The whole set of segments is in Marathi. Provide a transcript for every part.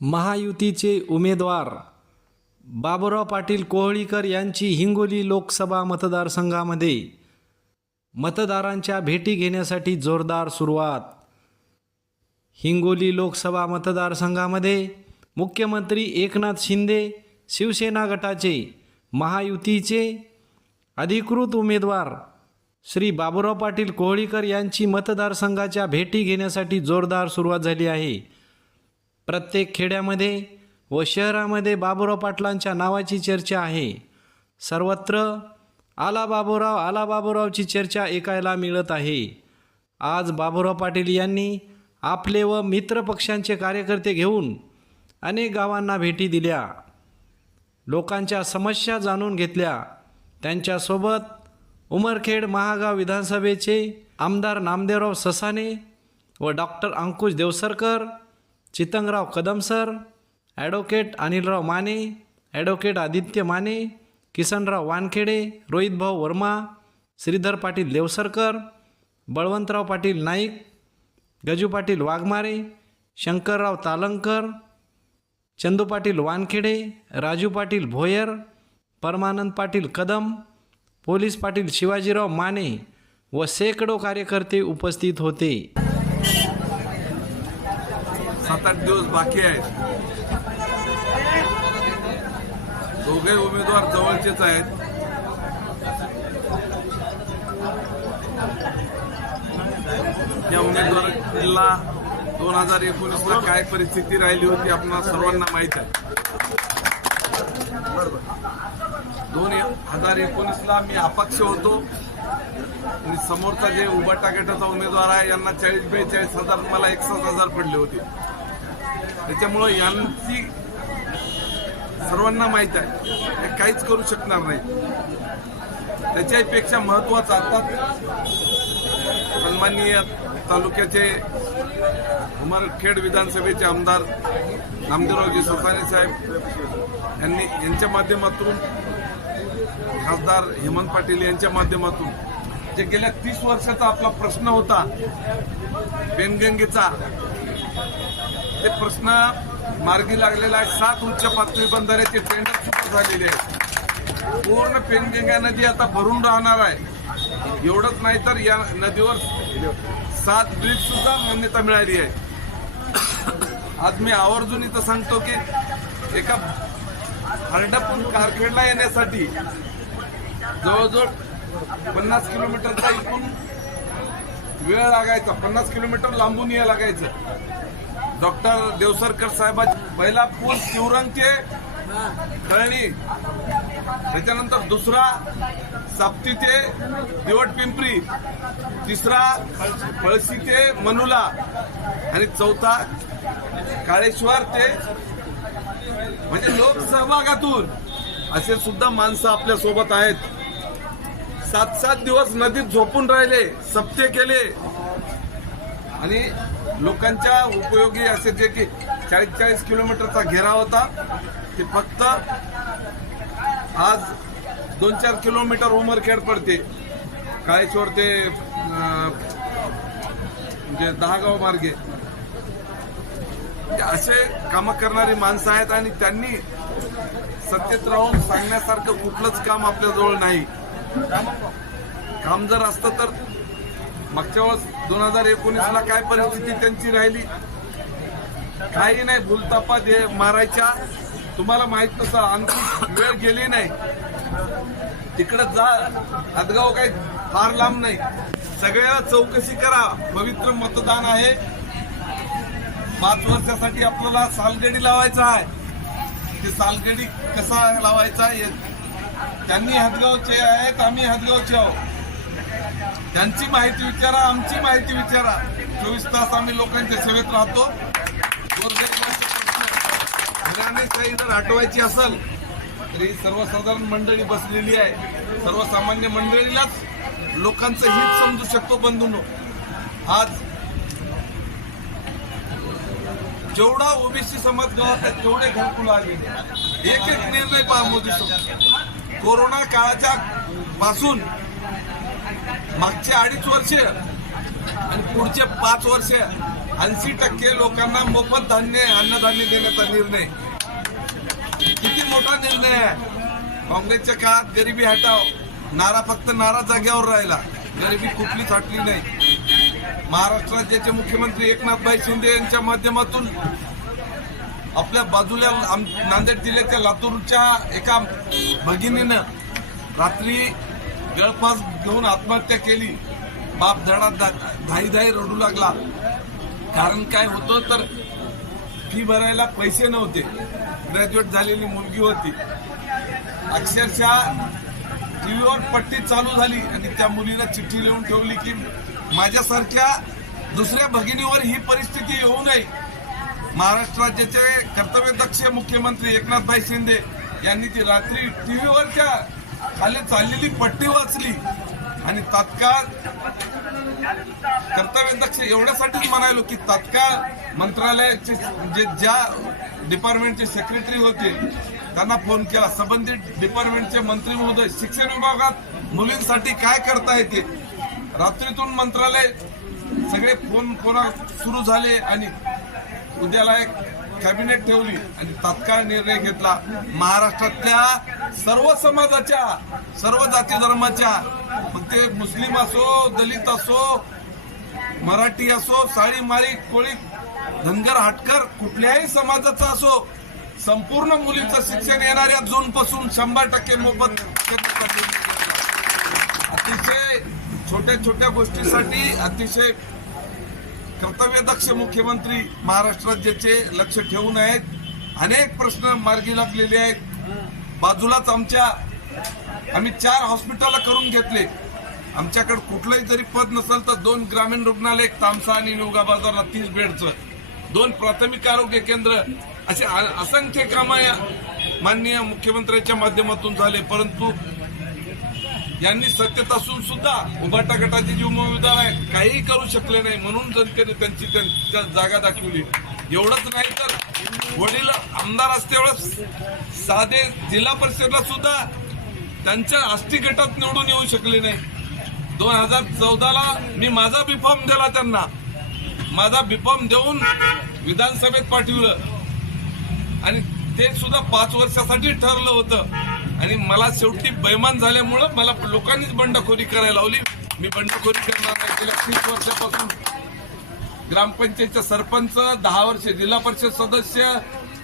महायुतीचे उमेदवार बाबुराव पाटील कोहळीकर यांची हिंगोली लोकसभा मतदारसंघामध्ये मतदारांच्या भेटी घेण्यासाठी जोरदार सुरुवात. हिंगोली लोकसभा मतदारसंघामध्ये मुख्यमंत्री एकनाथ शिंदे शिवसेना गटाचे महायुतीचे अधिकृत उमेदवार श्री बाबुराव पाटील कोहळीकर यांची मतदारसंघाच्या भेटी घेण्यासाठी जोरदार सुरुवात झाली आहे. प्रत्येक खेड्यामध्ये व शहरामध्ये बाबुराव पाटलांच्या नावाची चर्चा आहे. सर्वत्र आला बाबुराव आला बाबुरावची चर्चा ऐकायला मिळत आहे. आज बाबुराव पाटील यांनी आपले व मित्रपक्षांचे कार्यकर्ते घेऊन अनेक गावांना भेटी दिल्या. लोकांच्या समस्या जाणून घेतल्या. त्यांच्यासोबत उमरखेड महागाव विधानसभेचे आमदार नामदेवराव ससाने व doctor Ankush Devsarkar Chitangrao Kadam sir advocate Anilrao Mane advocate Aditya Mane Kisanrao Wankhede रोहितभाऊ Verma Shridhar Patil Devsarkar Balwantrao Patil Naik Gaju Patil Waghmare Shankarrao Talankar Chandu Patil Wankhede Raju Patil Bhoyar Parmanand Patil Kadam police Patil Shivajirao Mane व शेकडो कार्यकर्ते उपस्थित होते. सात आठ दिवस बाकी आहेत. दोघे उमेदवार जवळचेच आहेत. या उमेदवाराला दोन हजार एकोणीसला काय परिस्थिती राहिली होती आपणाला सर्वांना माहीत आहे. दोन हजार एकोणीसला मी अपक्ष होतो. आणि समोरचा जे उभा टाकेटाचा उमेदवार आहे यांना चाळीस बेचाळीस हजार मला एकसष्ट हजार पडले होते. त्याच्यामुळं यांची सर्वांना माहीत आहे हे काहीच करू शकणार नाही. त्याच्यापेक्षा महत्वाचं आता सन्माननीय तालुक्याचे उमरखेड विधानसभेचे आमदार नामदेवरावजी सोसाने साहेब यांनी यांच्या माध्यमातून खासदार हेमंत पाटील यांच्या माध्यमातून जे गेल्या तीस वर्षाचा आपला प्रश्न होता पेनगंगेचा ते प्रश्न मार्गी लागलेला आहे. सात उच्च पातळी बंधाऱ्याचे टेंडर सुरू झालेले आहे. पूर्ण पेनगंगा नदी आता भरून राहणार आहे. एवढंच नाही तर या नदीवर सात ब्रिज सुद्धा मान्यता मिळाली आहे. आज मी आवर्जून इथं सांगतो की एका हरडप कारखेडला येण्यासाठी जवळजवळ पन्नास किलोमीटरचा इथून वेळ लागायचा. पन्नास किलोमीटर लांबून या लागायचं. डॉक्टर देवसरकर साहेबा पहिला पूल शिवरंगचे कळणी त्याच्यानंतर दुसरा साप्ती ते दिवट पिंपरी तिसरा पळशी ते मनुला आणि चौथा काळेश्वर ते म्हणजे लोक सहभागातून असे सुद्धा माणसं आपल्यासोबत आहेत. सात सात दिवस नदीत झोपून राहिले सप्ते केले आणि लोकांच्या उपयोगी असे जे की चाळीस चाळीस किलोमीटरचा घेरा होता ते फक्त आज दोन चार किलोमीटर उमरखेड पडते. काळेश्वर ते म्हणजे दहागाव मार्गे. म्हणजे असे कामं करणारी माणसं आहेत आणि त्यांनी सत्तेत राहून सांगण्यासारखं कुठलंच काम आपल्याजवळ नाही. काम जर असतं तर मागच्या वेळेस दोन हजार एकोणीसला काय परिस्थिती त्यांची राहिली? काही नाही भूलतापा दे मारायच्या. तुम्हाला माहीत नसं आणखी वेळ गेली नाही. तिकडं जा हदगाव काही फार लांब नाही. सगळ्याला चौकशी करा. पवित्र मतदान आहे. पाच वर्षासाठी आपल्याला सालगडी लावायचा आहे. ते सालगडी कसा लावायचा आहे? त्यांनी हदगावचे आहेत आम्ही हदगावचे आहोत. त्यांची माहिती विचारा आमची माहिती विचारा. चोवीस तास आम्ही लोकांच्या सेवेत राहतो. काही जर आठवायची असेल तरी सर्वसाधारण मंडळी बसलेली आहे. सर्वसामान्य मंडळीलाच लोकांचं हित समजू शकतो बंधूंनो. आज जेवढा ओबीसी समाज गावात आहे तेवढे घरकुल आलेले एक एक निर्णय पहा मोदी सरकार कोरोना काळाच्या पासून मागचे अडीच वर्ष आणि पुढचे पाच वर्ष ऐंशी टक्के लोकांना मोफत धान्य अन्नधान्य देण्याचा निर्णय. किती मोठा निर्णय आहे? काँग्रेसच्या काळात गरिबी हटाव नारा फक्त नारा जाग्यावर राहिला. गरिबी कुठलीच हटली नाही. महाराष्ट्र राज्याचे मुख्यमंत्री एकनाथभाई शिंदे यांच्या माध्यमातून आपल्या बाजूला नांदेड जिल्ह्याच्या लातूरच्या एका भगिनीनं रात्री गळफास घेऊन आत्महत्या केली. बाप धडात धाई धाई रडू लागला. कारण काय होतं तर फी भरायला पैसे नव्हते. ग्रॅज्युएट झालेली मुलगी होती. अक्षरशः टीव्हीवर पट्टी चालू झाली आणि त्या मुलीनं चिठ्ठी लिहून ठेवली की माझ्यासारख्या दुसऱ्या भगिनीवर ही परिस्थिती येऊ नये. महाराष्ट्र राज्याचे कर्तव्यदक्ष मुख्यमंत्री एकनाथभाई शिंदे यांनी ती रात्री टीव्हीवरच्या खाली चाललेली पट्टी वाचली आणि तत्काळ कर्तव्यदक्ष एवढ्यासाठीच म्हणालो की तात्काळ मंत्रालयाचे जे ज्या डिपार्टमेंटचे सेक्रेटरी होते त्यांना फोन केला. संबंधित डिपार्टमेंटचे मंत्री महोदय शिक्षण विभागात मुलींसाठी काय करता येते रात्रीतून मंत्रालय सगळे फोन फोन सुरू झाले आणि उद्याला एक कॅबिनेट ठेवली आणि तात्काळ निर्णय घेतला. महाराष्ट्रातल्या सर्व समाजाच्या सर्व जाती धर्माच्या मग ते मुस्लिम असो दलित असो मराठी असो साळी माळी कोळी धनगर हाटकर कुठल्याही समाजाचा असो संपूर्ण मुलीचं शिक्षण येणाऱ्या जून पासून शंभर टक्के मोफत अतिशय छोट्या छोट्या गोष्टीसाठी अतिशय कर्तव्यदक्ष मुख्यमंत्री महाराष्ट्र राज्याचे लक्ष ठेवून आहेत. अनेक प्रश्न मार्गी लागलेले आहेत. बाजूलाच आमच्या आम्ही चार हॉस्पिटल करून घेतले. आमच्याकडे कुठलंही जरी पद नसेल तर दोन ग्रामीण रुग्णालय एक तामसा आणि निवगा बाजारला तीस बेडचं. दोन प्राथमिक आरोग्य केंद्र असे असंख्य कामं माननीय मुख्यमंत्र्यांच्या माध्यमातून झाले. परंतु यांनी सत्तेत असून सुद्धा उभाटा गटाचे जे उमेदवार आहे. काहीही करू शकले नाही. म्हणून जनतेने त्यांची त्यांच्या जागा दाखवली. एवढंच नाही तर वडील आमदार असते वेळेस साधे जिल्हा परिषदला सुद्धा त्यांच्या आष्टी गटात निवडून येऊ शकले नाही. दोन हजार चौदाला मी माझा बिफॉर्म दिला त्यांना. माझा बिफॉर्म देऊन विधानसभेत पाठवलं. आणि ते सुद्धा पाच वर्षासाठी ठरलं होतं. आणि मला शेवटी बैमान झाल्यामुळं मला लोकांनीच बंडखोरी करायला लावली. मी बंडखोरी करणार नाही. गेल्या तीस वर्षापासून ग्रामपंचायतचा सरपंच दहा वर्ष जिल्हा परिषद सदस्य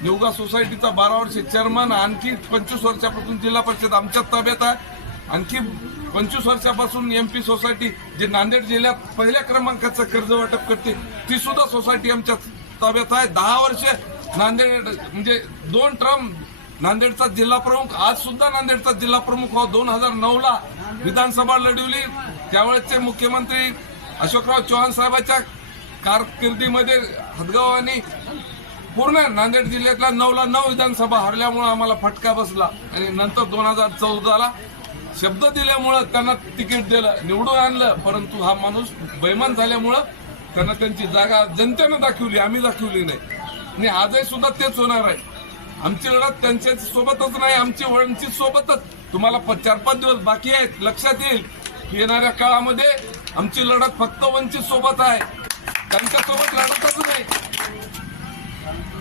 योगा सोसायटीचा बारा वर्ष चेअरमन आणखी पंचवीस वर्षापासून जिल्हा परिषद आमच्या ताब्यात आहे. आणखी पंचवीस वर्षापासून एम पी सोसायटी जे नांदेड जिल्ह्यात पहिल्या क्रमांकाचं कर्ज वाटप करते ती सुद्धा सोसायटी आमच्या ताब्यात आहे. दहा वर्ष नांदेड म्हणजे दोन टर्म नांदेडचा जिल्हा प्रमुख आज सुद्धा नांदेडचा जिल्हा प्रमुख हो. दोन हजार नऊ ला विधानसभा लढवली. त्यावेळेचे मुख्यमंत्री अशोकराव चव्हाण साहेबांच्या कारकिर्दीमध्ये हदगाव आणि पूर्ण नांदेड जिल्ह्यातल्या नऊला नऊ विधानसभा हरल्यामुळे आम्हाला फटका बसला. आणि नंतर दोन हजार चौदाला शब्द दिल्यामुळं त्यांना तिकीट दिलं निवडून आणलं. परंतु हा माणूस बैमान झाल्यामुळं त्यांना त्यांची जागा जनतेनं दाखवली आम्ही दाखवली नाही. आणि आजही सुद्धा तेच होणार आहे. आमची लढत त्यांच्या सोबतच नाही आमची वळणची सोबतच. तुम्हाला प- चार पाच दिवस बाकी आहेत लक्षात येईल. येणाऱ्या काळामध्ये आमची लढत फक्त वंचित सोबत आहे. त्यांच्यासोबत लढतच नाही.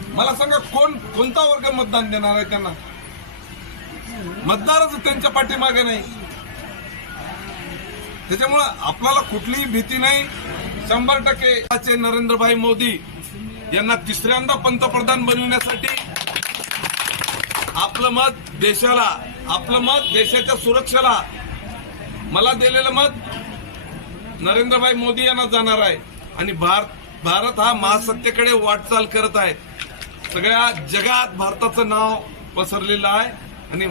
मला सांगा कोण कोणता वर्ग मतदान देणार आहे त्यांना? मतदारच त्यांच्या पाठीमागे नाही. त्याच्यामुळं आपल्याला कुठलीही भीती नाही. शंभर टक्के नरेंद्रभाई मोदी यांना तिसऱ्यांदा पंतप्रधान बनविण्यासाठी आपलं मत देशाला आपलं मत देशाच्या सुरक्षेला. मला दिलेलं मत नरेंद्रभाई मोदी यांना जाणार आहे. आणि भारत भारत हा महासत्तेकडे वाटचाल करत आहे. सगळ्या जगात भारताचं नाव पसरलेलं आहे. आणि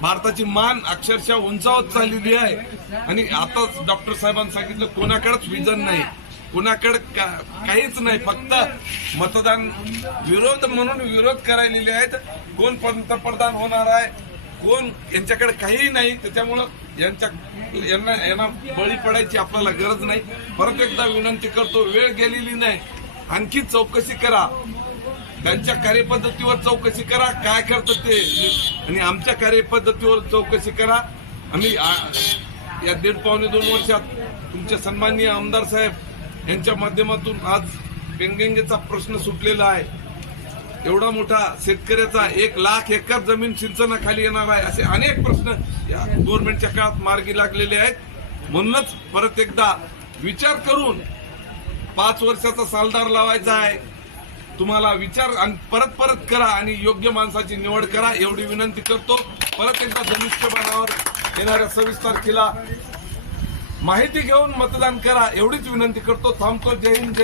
भारताची मान अक्षरशः उंचावत चाललेली आहे. आणि आता डॉक्टर साहेबांनी सांगितलं कोणाकडेच विजन नाही. कुणाकडे का- काहीच नाही फक्त मतदान विरोध म्हणून विरोध करायलेले आहेत. कोण पंतप्रधान होणार आहे कोण यांच्याकडे काहीही नाही त्याच्यामुळं यांच्या यांना यांना बळी पडायची आपल्याला गरज नाही. परत एकदा विनंती करतो वेळ गेलेली नाही. आणखी चौकशी करा. त्यांच्या कार्यपद्धतीवर चौकशी करा. काय करतात ते? आणि आमच्या कार्यपद्धतीवर चौकशी करा. आम्ही या दीड पावणे दोन वर्षात तुमचे सन्माननीय आमदार साहेब यांच्या माध्यमातून आज पेनगंगेचा प्रश्न सुटलेला आहे. एवढा मोठा शेतकऱ्याचा एक लाख एकर जमीन सिंचनाखाली येणार आहे असे अनेक प्रश्न या गव्हर्नमेंटच्या काळात मार्गी लागलेले आहेत. म्हणूनच परत एकदा विचार करून पाच वर्षाचा सालदार लावायचा आहे. तुम्हाला विचार आणि परत परत करा आणि योग्य माणसाची निवड करा एवढी विनंती करतो. परत एकदा धनुष्यबाणावर येणाऱ्या सव्वीस तारखेला माहिती घेऊन मतदान करा एवढीच विनंती करतो. थांबतो. जय हिंद